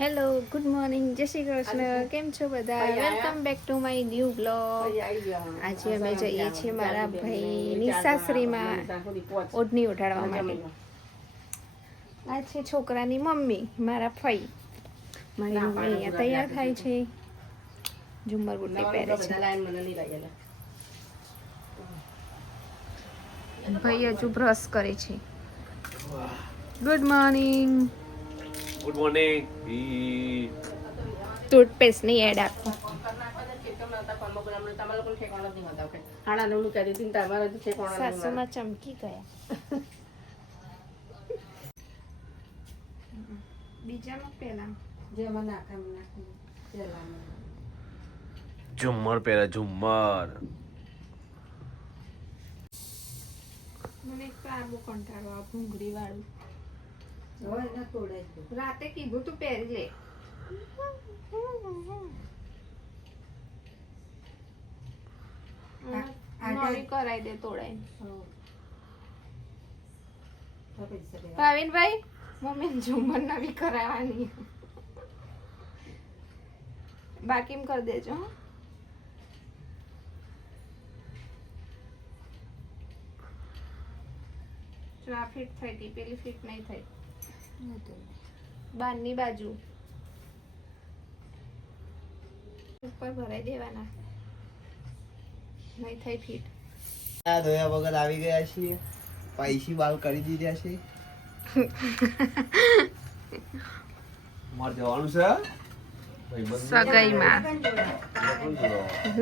Hello good morning જય શ્રી કૃષ્ણ. કેમ છો બધા? Welcome back to my new blog આજે અમે જઈએ છીએ મારા ભાઈની સાસરીમાં ઓઢણી ઉઠાડવા માટે. આ છે છોકરાની મમ્મી મારા ફઈ. મારી મમ્મી અહીંયા તૈયાર થાય છે. ઝુમ્મર બુટ્ટી પહેરે છે. ભાઈ હજુ બ્રશ કરે છે. ગુડ મોર્નિંગ ગુડ મોર્નિંગ ટૂથપેસ્ટની એડ આપો. સાસુમાં ચમકી ગયા. બીજામાં પહેલા. ઝુમ્મર પહેરે ઝુમ્મર. મને એક તો કંટાળો આ ભૂંગળી વાળું રાતે કીધું તું પહેરી લે. નવી કરાઈ દે તોડાઈ ભાવિનભાઈ મમ્મી ઝુમર નવી કરાવવાની. બાકીમ કરી દેજો હં? આ ફિટ થઈ ગઈ પેલી ફિટ નહીં થઈ. બારની બાજુ. ઉપર ભરાઈ દેવાના. નહીં થઈ ફીટ. આ ધોયા વગર આવી ગયા છીએ. પૈસી બાલ કરી દીધા છે. મારે જવાનું છે સગાઈમાં.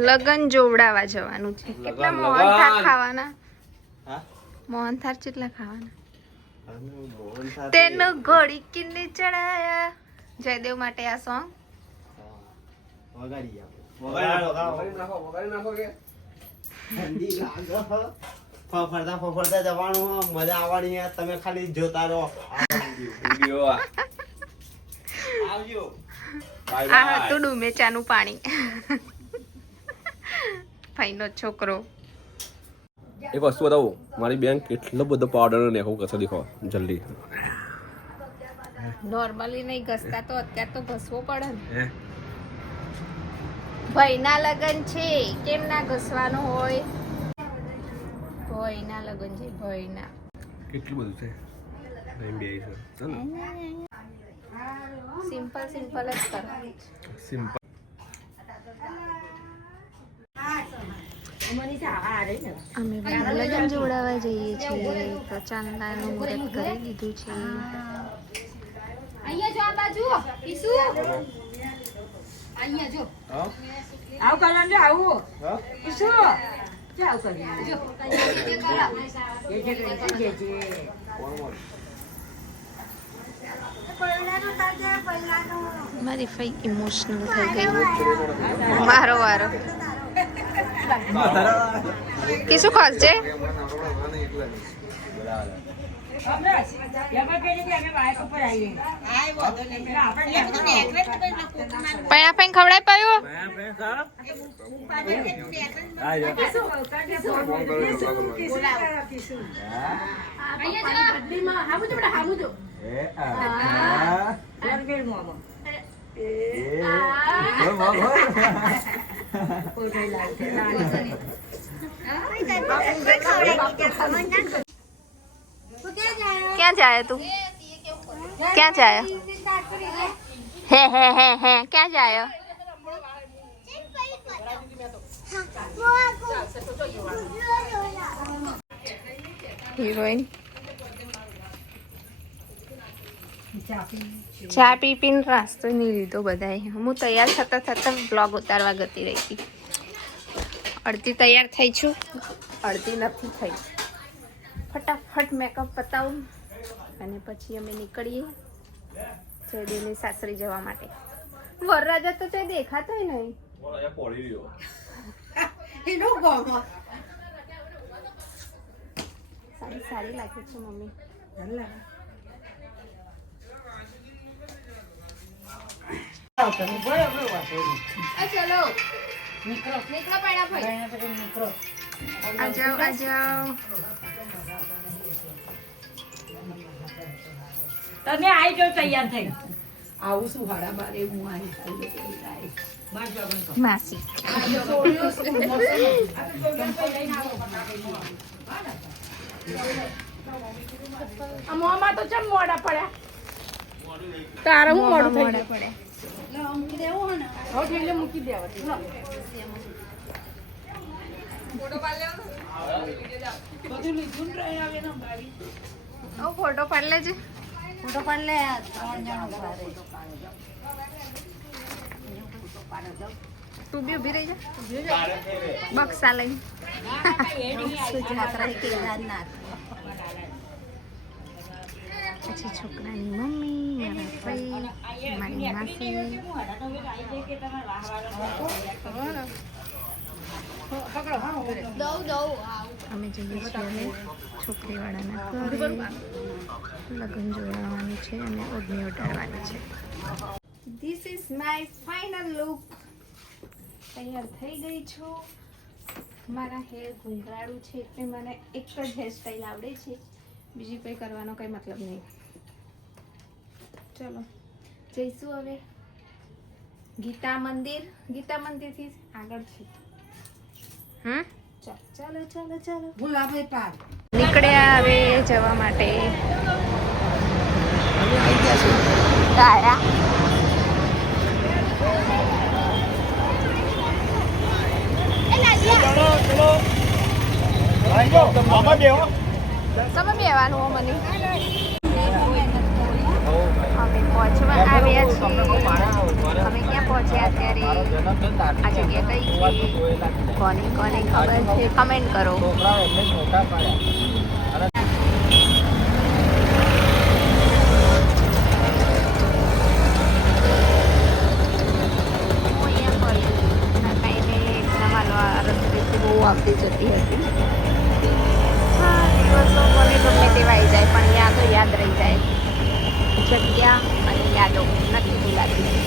લગન જોવડાવા જવાનું છે. કેટલા મોહનથાર મોહન ખાવાના? હા? મોહન થાળ કેટલા ખાવાના? તેનું ઘોડી કિન્ને ચડાયા. જયદેવ માટે આ સોંગ વગાડી આપો. વગાડી નાખો, વગાડી નાખો કે. ઠંડી લાગે. ફફડતા ફફડતા જવાનું મજા આવવાની. તમે ખાલી જોતા રહો. આવજો. આ હતું ડુમેચાનું પાણી. ફાઈનો છોકરો. એક વસ્તુ બતાવું? મારી બેન કેટલો બધો પાવડર ને એવું કશે દેખો જલ્દી. નોર્મલી નહીં ઘસતા તો અત્યારે તો ઘસવો પડે ને. ભાઈના લગન છે. કેમ ના ઘસવાનું હોય? ભાઈના લગન છે ભાઈના કેટલું બધું છે? સિમ્પલ સિમ્પલ જ કરવાની સિમ્પલ અમે લગ્ન લગન જોડાવા જઈએ છીએ. તો ચાંદાનું મુહૂર્ત કરી દીધું છે. અહીંયા જો આ બાજુ ઈસુ. અહીંયા જો. આવ કલન જો આવું. ઈસુ શું જો આવું જો જે જે જે જે મારી ફઈ ઇમોશનલ થઈ ગઈ. મારો વારો. કે શું ઉપર આવીએ એટલે આપણે ખવડાય પાયો. ક્યાં જાય તું? ક્યાં જાય હે હે હે હે ક્યાં જાય હિરોઈન ચા પી પીને રાસ્તો નહીં લીધો બધાએ. હું તૈયાર થતાં થતાં બ્લોગ ઉતારવા ગતી રહી હતી. અડધી તૈયાર થઈ છું. અડધી નથી થઈ. ફટાફટ મેકઅપ પતાવું અને પછી અમે નીકળીએ જયદેવની સાસરી જવા માટે. વરરાજા તો તે દેખાતો નહીં. સારી સારી લાગે છે મમ્મી. ચલો નીકળો. નીકળો પૈણા ભાઈ. નીકળો. આ જાઓ આ જાઓ. તમે આવી જાઓ તૈયાર થઈ. આવું શું હાડા બારે હું આવી. માસી. આ તો ચમ મોડા પડ્યા? તારા હું મોડા પડે ફોટો પાડ લેજે ફોટો પાડ લે ત્રણ જણ તું બી ઊભી રહી જા બક્ષા લઈ સુજાત્રા કેદારનાથ પછી છોકરાની મમ્મી, મારા ભાઈ. મારી માસી છોકરીવાળાના લગ્ન જોડાવાનું છે અને ઓઢણી ઓઢાડવાની છે this is my final look તૈયાર થઈ ગઈ છું. મારા હેર ઘૂંઘરાળું છે એટલે મને એક જ હેરસ્ટાઈલ આવડે છે. બીજી કંઈ કરવાનો કંઈ મતલબ નહીં. ચલો. જઈશું હવે. ગીતા મંદિર ગીતા મંદિરથી આગળ છે. હા ચાલો ચાલો ચાલો ગુલાબે પાર નીકળ્યા હવે જવા માટે. તારા. તમે બેવાનું મને. અમે પહોંચવા આવ્યા છીએ. અમે ક્યાં પહોંચ્યા અત્યારે? આ જગ્યા કઈ છે કોને કોને ખબર છે? કમેન્ટ કરો. બહુ આવતી જતી હતી હા, દિવસો મને ગમે તેવા આવી જાય, પણ યાદો યાદ રહી જાય. જગ્યા અને યાદો નથી ભૂલાતી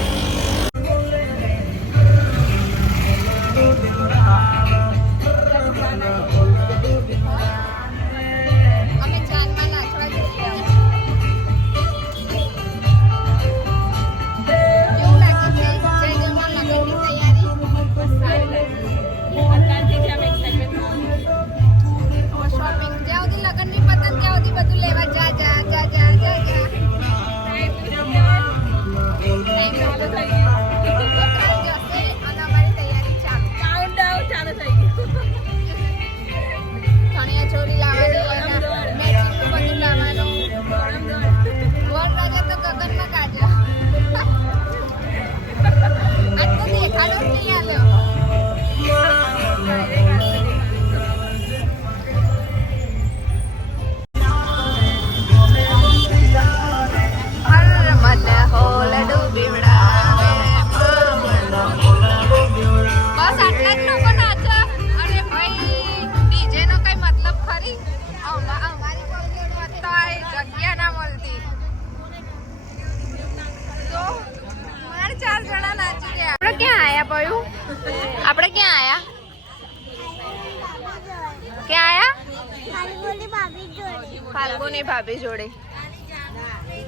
ફાલ્ગુની ભાભી જોડે.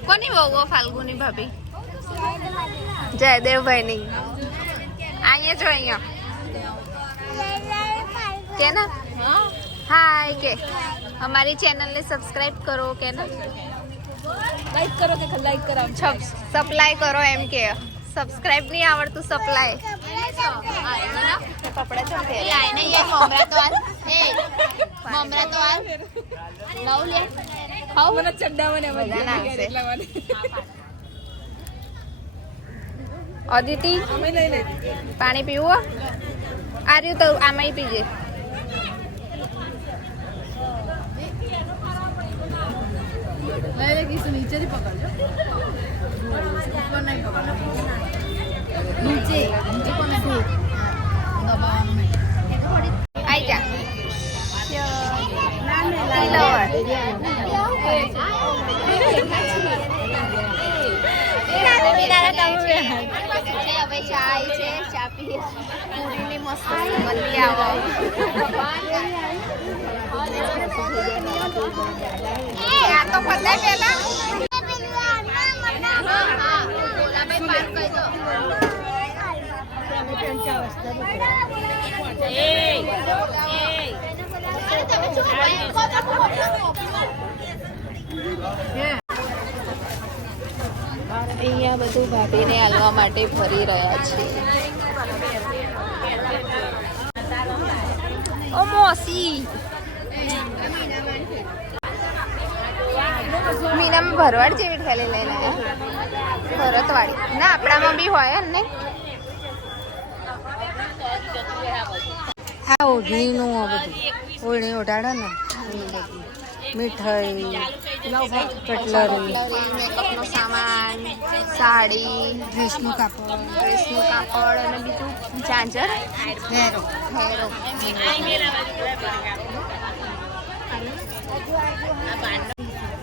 કોની વહુ ફાલ્ગુની ભાભી? જયદેવભાઈ ની અહીંયા જો અહીંયા. કે ના હાય કે. અમારી ચેનલને સબસ્ક્રાઇબ કરો કે ના લાઈક કરો કે લાઈક કરો સપ્લાય કરો એમ કે. સબસ્ક્રાઇબ નહીં આવડતું સપ્લાય અદિતિ અમે લઈ લે પાણી પીવું આર્યું રહ્યું તો આમાંય પીજે. લઈ લે નીચેથી પકડજો. નીચે નીચે કોને દબાવવાનું નહીં આઈ જા હવે ચા આવી છે ચા પીએ પૂરીની મસ્ત સુગંધી આવો એ આ તો પતાય પેલા હા હા અહીંયા બધું ભાભીને હાલવા માટે ફરી રહ્યા છે ઓ મોસી મીનામાં ભરવાડ જેવી ઠેલી લઈને આવ્યા. ભરતવાળી. ના આપણામાં બી હોય ને હા ઓઢણીનું આ બધું. ઓઢણી ઓઢાડે ને. મીઠાઈ કટલરી મેકઅપનો સામાન સાડી ડ્રેસનું કાપડ. ડ્રેસનું કાપડ અને બીજું? ચાંચર હેરો. હેરો.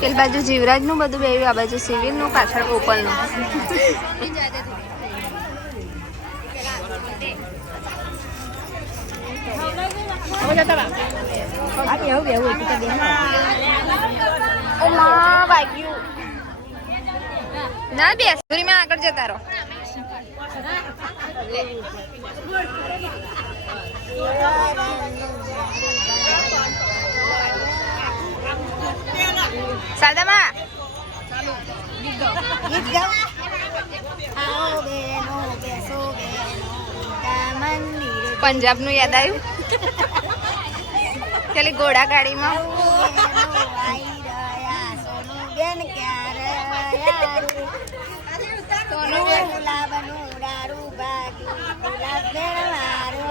પેલી બાજુ જીવરાજનું બધું બે આ બાજુ સિવિલનું, પાછળ ગોપાલનું. હવે જતા બા આ બેહું બેહું એટલે તો બેહું ઓ માં, વાગ્યું. ના, બેસ. માં આગળ જતા રહો. સાદામાં ગીત ગાઓ આવો બેનો બેસો બેનો મંદિર પંજાબનું યાદ આવ્યું? પેલી ઘોડા ગાડીમાં. બેન ક્યારે સોનું ગુલાબનું દારૂ ભાગ્યું. ગુલાબ બેન મારો